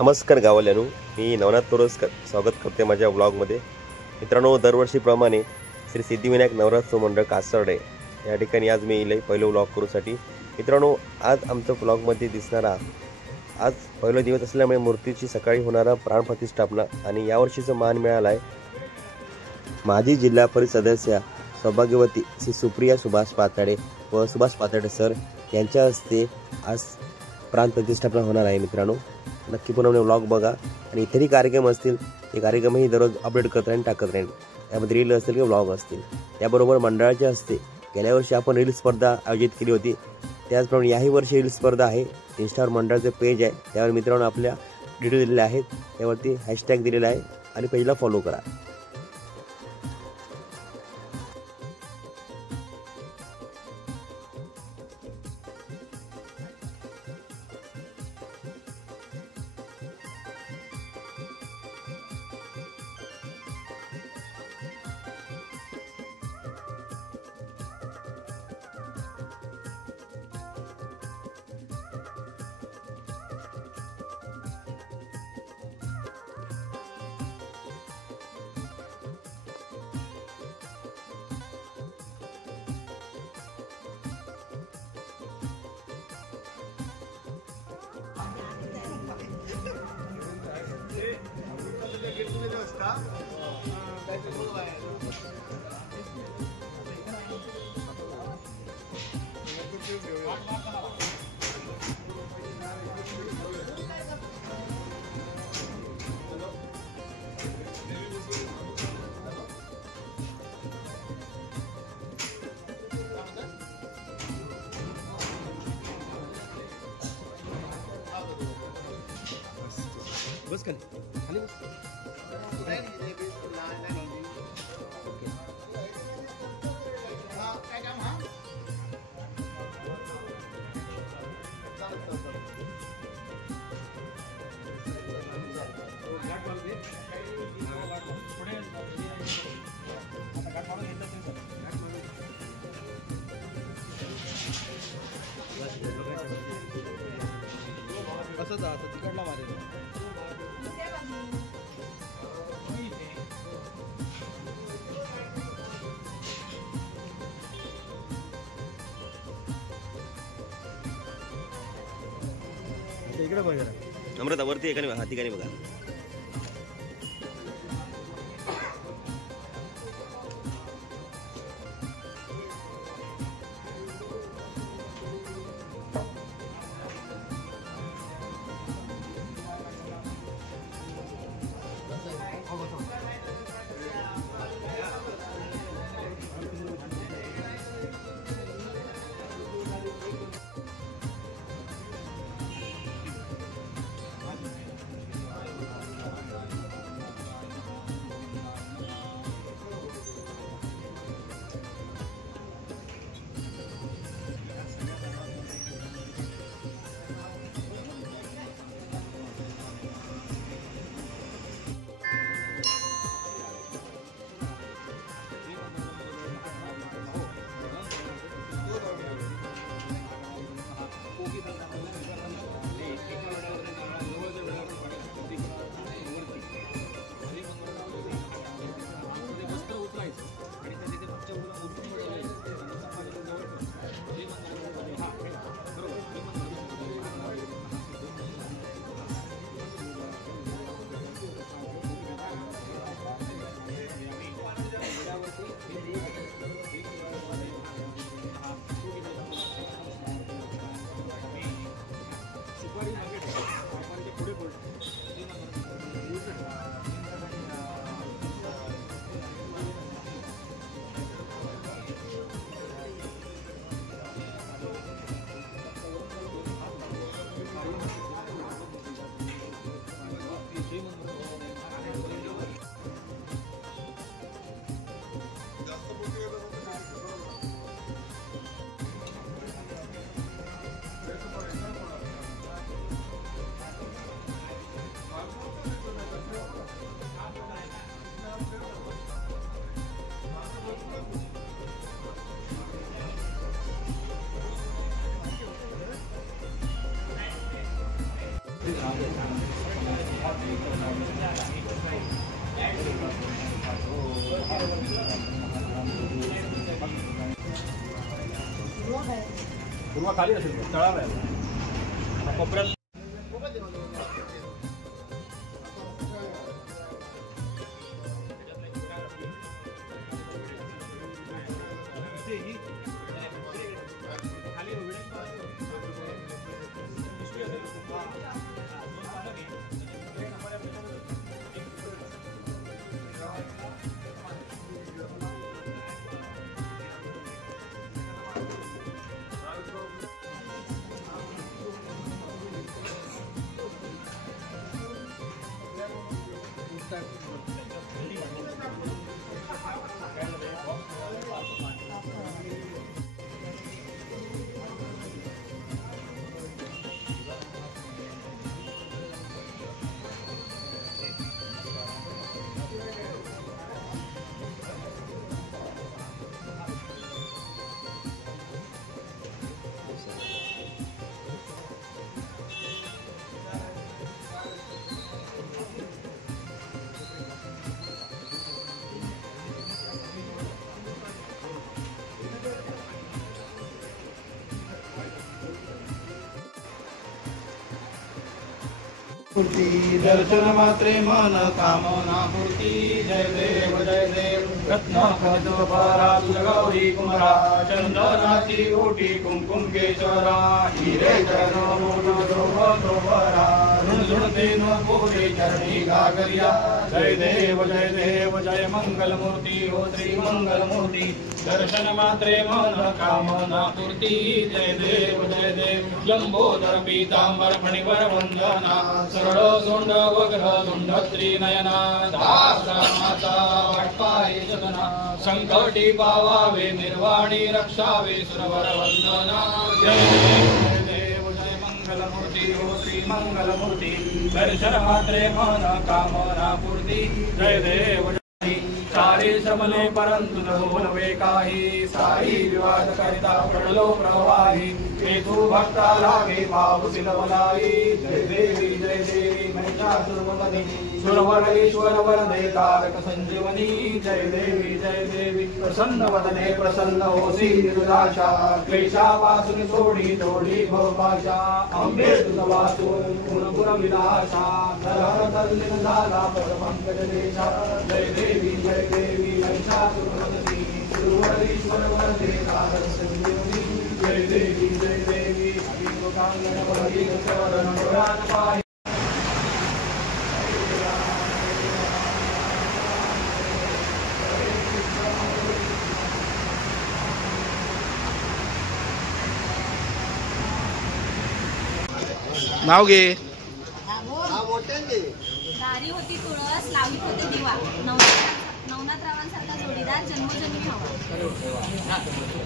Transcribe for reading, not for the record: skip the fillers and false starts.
नमस्कार गाववाल्यांनो, मी नवनाथ तोरसकर स्वागत करते माझ्या व्लॉगमध्ये. मित्रांनो, दरवर्षीप्रमाणे श्री सिद्धिविनायक नवरात्र मंडळ कासर्डे या ठिकाणी आज मी येईल पहिलं व्लॉग करूसाठी. मित्रांनो, आज आमचं व्लॉगमध्ये दिसणारा आज पहिला दिवस असल्यामुळे मूर्तीची सकाळी होणारा प्राणप्रतिष्ठापना आणि यावर्षीचा मान मिळाला आहे माजी जिल्हा परिषद सदस्य सौभाग्यवती श्री सुप्रिया सुभाष पाताडे व सुभाष पाताडे सर यांच्या हस्ते आज प्राणप्रतिष्ठापना होणार आहे. मित्रांनो, नक्की पुन्हा व्लॉग बघा आणि इतरही कार्यक्रम असतील ते कार्यक्रमही दररोज अपडेट करत राहीन, टाकत राहीन. यामध्ये रील असतील किंवा व्लॉग असतील. त्याबरोबर मंडळाच्या हस्ते गेल्या वर्षी आपण रील स्पर्धा आयोजित केली होती, त्याचप्रमाणे याही वर्षी रील स्पर्धा आहे. इंस्टावर मंडळाचं पेज आहे, त्यावर मित्रांनो आपल्या डिटेल दिलेले आहेत, त्यावरती हॅशटॅग दिलेला आहे आणि पेजला फॉलो करा. बस खाली खाली बस. असं जा, असं तिकडला मारेल. इकडे बघा अमृता वरती एकाने हाती बघा. पूर्वा खाली असेल तळाला आहे कोपऱ्यात. दर्शन मात्रे मन कामना पूर्ती. जय देव रत्नाखंड परा गौरी कुमरा. चंदनाची ओटी कुमकुम केशरा. हिरे चरण मोठरा. झुणझुणते न पोरे चरणी गागरिया. जय देव जय मंगल मूर्ती हो श्री मंगल मूर्ती. दर्शन मात्रे मन कामना पूर्ती. जय देव लंबोदर पीतांबर फणिवर वंदना. सरळ सोंड वग्र धुंड त्रिनयना. दास माता वाटपाये जगना. संकटी पावावे निर्वाणी रक्षावे सुरवर वंदना. जय देव जय मंगल मूर्ती हो श्री मंगल मूर्ती. दर्शन मात्रे मन कामना पूर्ती. जय देव सारे समले परंतु न बोलवे काही. सारी विवाद करिता पडलो प्रवाही. हेतू भक्ता लागे पावसिल मलाई. जय देवी महिषासुरमर्दिनी. सुरवर ईश्वर वरदे तारक संजीवनी. जय देवी प्रसन्न वदने प्रसन्न होसी निर्दाशा. क्लेशापासून सोडी तोडी भवपाशा. अंबे तुझ वाचून गुणगुण विलासा. धर तल्लीन झाला परमंगल देशा. जय देवी महिषासुरमर्दिनी. सुरवर ईश्वर वरदे तारक संजीवनी. जय देवी अभिमुखांगण वरदे चरण पुराण पाहि. नाव घे. दारी होती तुळस, लावली होते दिवा. नवनाथ रावांसारखा जोडीदार जन्मोजन्मी हवा.